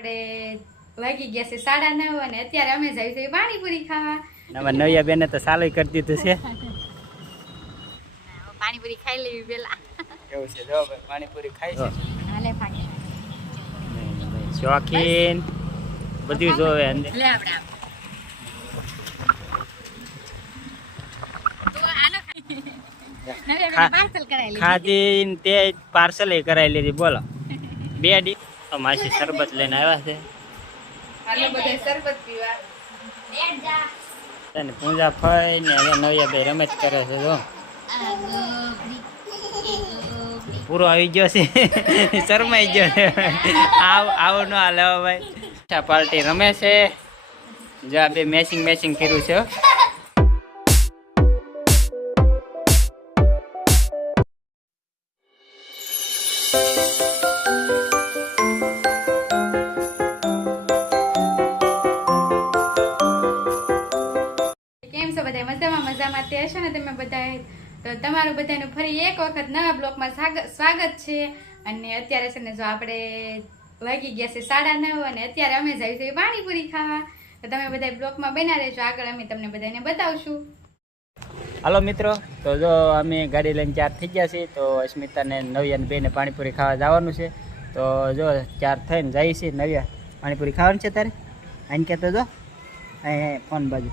આપણે વાગી ગયા છે સાડા નવ અને અત્યારે અમે જઈએ છીએ પાણીપુરી ખાવા. નવા નવિયા બેને તો ચાલુ કરી દીધું છે. પાણીપુરી ખાઈ લેવી પેલા. એવું છે જો ભાઈ પાણીપુરી ખાય છે. હાલે ફાકી શોખીન. બધું જોવે અંદર. લે આપણે આપ. તું આનો ખાઈ. નવી આપણે ખા- parcel કરાવી લીધી. ખાધી ને તે પાર્સલ કરાવી લીધી બોલો. બે ડી. તો માસી શરબત લઈને આવ્યા છે. અને પૂંજા ફઈ ને હવે નવિયા બે રમત કરે છે જો. પૂરો આવી ગયો છે. શરમાઈ ગયો છે. આવ આવો ન હાલે ભાઈ. પાર્ટી રમે છે. જો આ બે મેચિંગ મેચિંગ કર્યું છે કેમ છો બધા મજામાં મજામાં તે હશો ને તમે બધા તો તમારું બધાનું ફરી એક વખત નવા બ્લોકમાં સ્વાગત છે. અને અત્યારે છે ને જો આપણે વાગી ગયા છે સાડા નવ અને અત્યારે અમે જઈએ છીએ પાણીપુરી ખાવા. તો તમે બધા બ્લોકમાં બના રહેજો, આગળ અમે તમને બધાને બતાવશું. હાલો મિત્રો, તો જો અમે ગાડી લઈને ચાર થઈ ગયા છીએ, તો અસ્મિતાને નવ્યા બેને પાણીપુરી ખાવા જવાનું છે. તો જો ચાર થઈને જઈએ છીએ નવ્યા પાણીપુરી ખાવાનું છે તારે આને કહેતો જો અહીં ફોન બાજુ.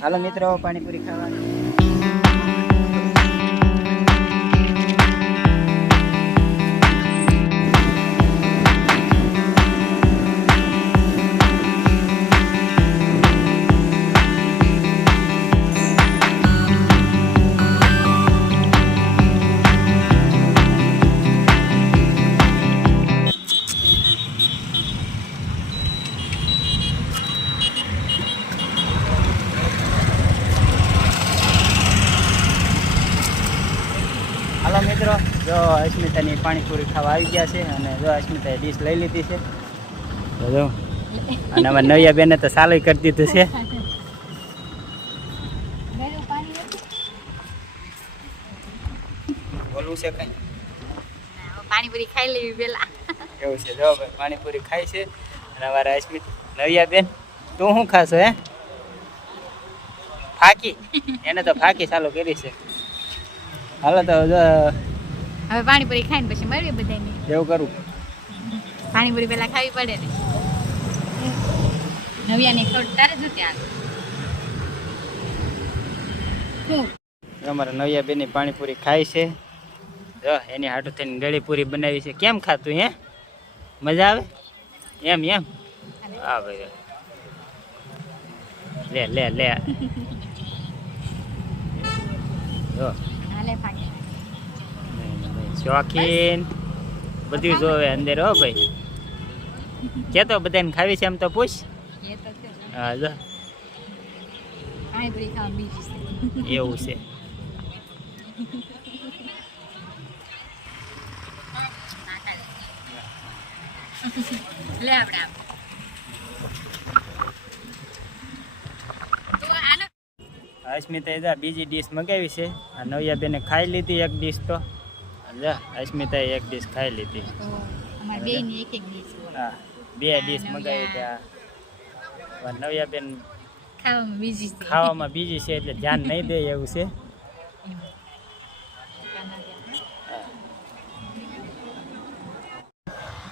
હાલો મિત્રો પાણીપુરી ખાવા મિત્રો જો અસ્મિતાની પાણીપુરી ખાવા આવી ગયા છે અને જો અસ્મિતાએ ડીશ લઈ લીધી છે. જો અને અમારે નવ્યા બેને તો ચાલુ કરી દીધું છે. બોલવું છે કઈ? પાણીપુરી ખાઈ લેવી પેલા. એવું છે. જો ભાઈ પાણીપુરી ખાઈ છે. અને અમારા અસ્મિત નવિયા બેન તું શું ખાશો હે? ફાકી. એને તો ફાકી ચાલુ કરી છે. હાલો તો જો હવે પાણીપુરી ખાઈને પછી મળીએ બધાને એવું કરું. પાણીપુરી પેલા ખાવી પડે ને. નવિયાની ખોટ તારે જ ત્યાં શું? અમારા નવિયા બેની પાણીપુરી ખાય છે. જો એની હાટું થઈને ગળી પૂરી બનાવી છે. કેમ ખાતું હે? મજા આવે? એમ એમ? આવે લે લે લે. જો. હાલે શોખીન બધું જોવે અંદર હો ભાઈ. કેતો બધાને ખાવી છે એમ તો પૂછ. હા જો. એવું છે. લે આપણે બીજી ડીશ મગાવી છે. આ નવિયા બેને ખાઈ લીધી એક ડીશ તો. જા અસ્મિતાએ એક ડીશ ખાઈ લીધી. એક એક ડીશ હા. બે ડીશ મગાવી ત્યાં નવિયા બેન ખાવામાં બીજી છે. ખાવામાં બીજી છે એટલે ધ્યાન નહીં દે એવું છે.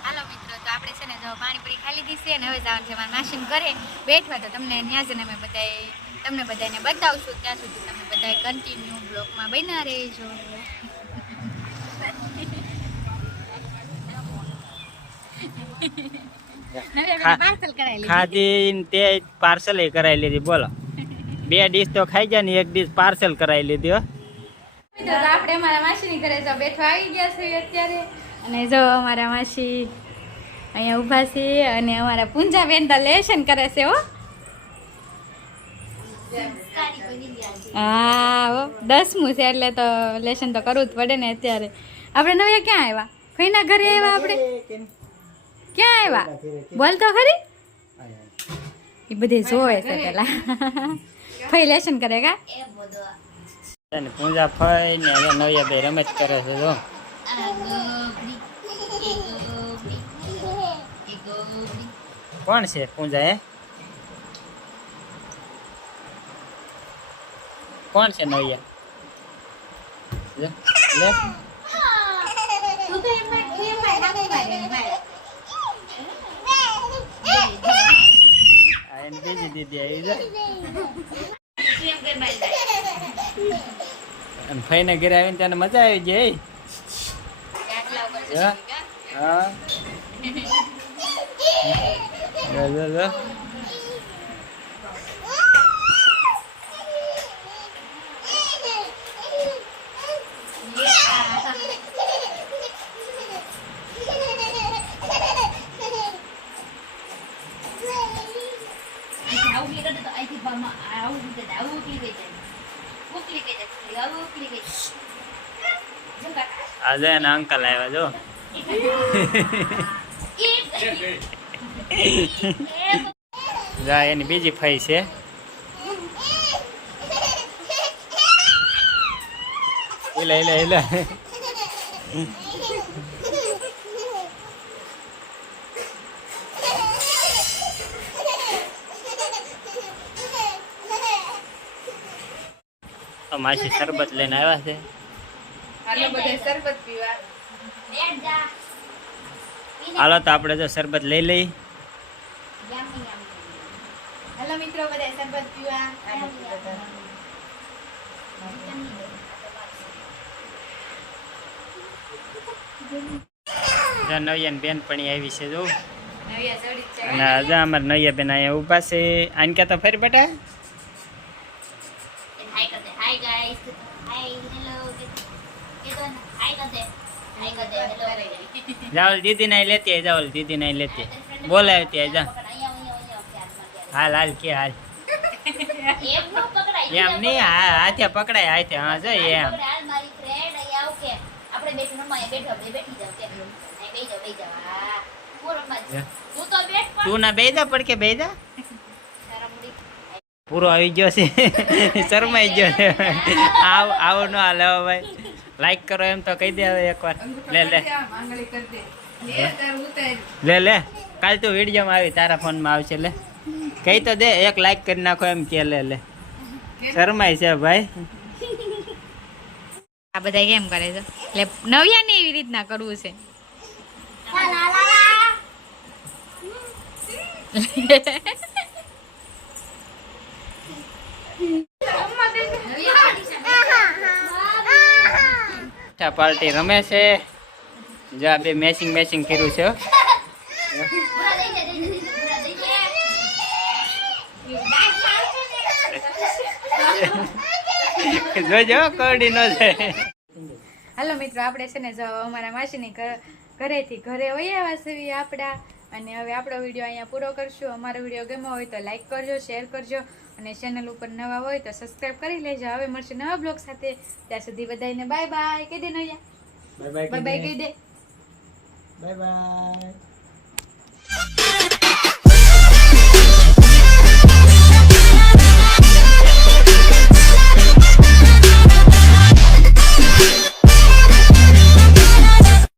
હાલો મિત્રો આપણે છે ને જો પાણીપુરી ખાઈ લીધી છે અને હવે જવાનું છે મારા માસીન ઘરે. બેઠવા તો તમને ત્યાં જઈને અમે બધાએ તમને બધાને બતાવશું. ત્યાં સુધી તમે બધાએ કન્ટિન્યુ બ્લોગમાં બન્યા રહેજો નવી આપણે ખા- parcel કરાવી લીધી. ખાધી તે પાર્સલ કરાવી લીધી બોલો. બે ડીશ તો ખાઈ ગયા ને એક ડીશ પાર્સલ કરાવી લીધી હો. આપણે અમારા માસીની ઘરે જો બેઠવા આવી ગયા છે અત્યારે. અને જો અમારા માસી અહીંયા ઊભા છે અને અમારા પૂંજાબેન તો લેશન કરે છે હો. હા દસમું છે એટલે તો લેશન તો કરવું જ પડે ને અત્યારે. આપણે નવ્યા ક્યાં આવ્યા? કઈના ઘરે આવ્યા આપણે? ક્યાં આવ્યા બોલ તો ખરી. એ બધી જોવે છે પેલા. ફઈ લેશન કરે કા? અને પૂંજા ફઈ ને હવે નવિયા બે રમત કરે છે જો. એ એ કોણ છે પૂજા હે? કોણ છે નૈયા લે લે. તું તો એમાં એમાં નાખી એની બીજી દીદી આવી છે અને ફઈને ઘરે આવીને તેને મજા આવી ગઈ હા. હા જો જો જો આવું ક્લિક કરતો તો અહીંથી ભાગમાં આવું કાકા. આજે એના અંકલ આવ્યા, જો જા, એની બીજી ફઈ છે એલા એલા એલે માસી શરબત લઈને આવ્યા છે. હાલો. હાલો તો આપણે જો શરબત લઈ લઈ. યમ્મી. મિત્રો બધા શરબત પીવા. નવિયાન બેન પણ આવી છે જો. નવિયા અને આજે અમારે નૈયા બેન અહીંયા ઊભા છે. આને કહેતો ફરી બેટા એ હાય કર દે. હાય guys. હાય, hello. કે- કે તો ને, હાય કર દે. હાય કર દે, hello. જાવલ દીદી નહીં લેતી આય જાવલ દીદી નાઈ લેતી બોલાવતી જા. હાલ હાલ, કે હાલ. એમ નહીં હાથે પકડાય, હાથે, હા, જો એમ. આવું કે કે. તું ના બે જા પડકે બે જા. શરમ ઉડી. પૂરો આવી ગયો છે. શરમાઈ ગયો આવ, આવો ન હાલે ભાઈ. લાઈક કરો એમ તો કહી દે હવે એકવાર. લે લે. આંગળી કરી દે લે લે. લે કાલ તું વિડીયોમાં આવી તારા ફોનમાં આવશે લે. કહી તો દે એક લાઈક કરી નાખો એમ કે લે લે. શરમાય છે ભાઈ. આ બધા કેમ કરે છે? એટલે નવ્યા ને એવી રીતના કરવું છે. આ પાર્ટી રમે છે. જો બે મેચિંગ મેચિંગ કર્યું છે. જોજો કરડી નો જાય. હાલો મિત્રો, આપણે છે ને જો અમારા માસીની ઘરેથી ઘરે વહી આવ્યા છીએ આપણા અને હવે આપણો વીડિયો અહીંયા પૂરો કરશું. અમારો વીડિયો ગમ્યો હોય તો લાઈક કરજો શેર કરજો. અને ચેનલ ઉપર નવા હોય તો સબસ્ક્રાઈબ કરી લેજો. હવે મળશે નવા બ્લોગ સાથે. ત્યાં સુધી બધાને બાય બાય કહી દે નૈયા. બાય બાય કહી દે. Bye bye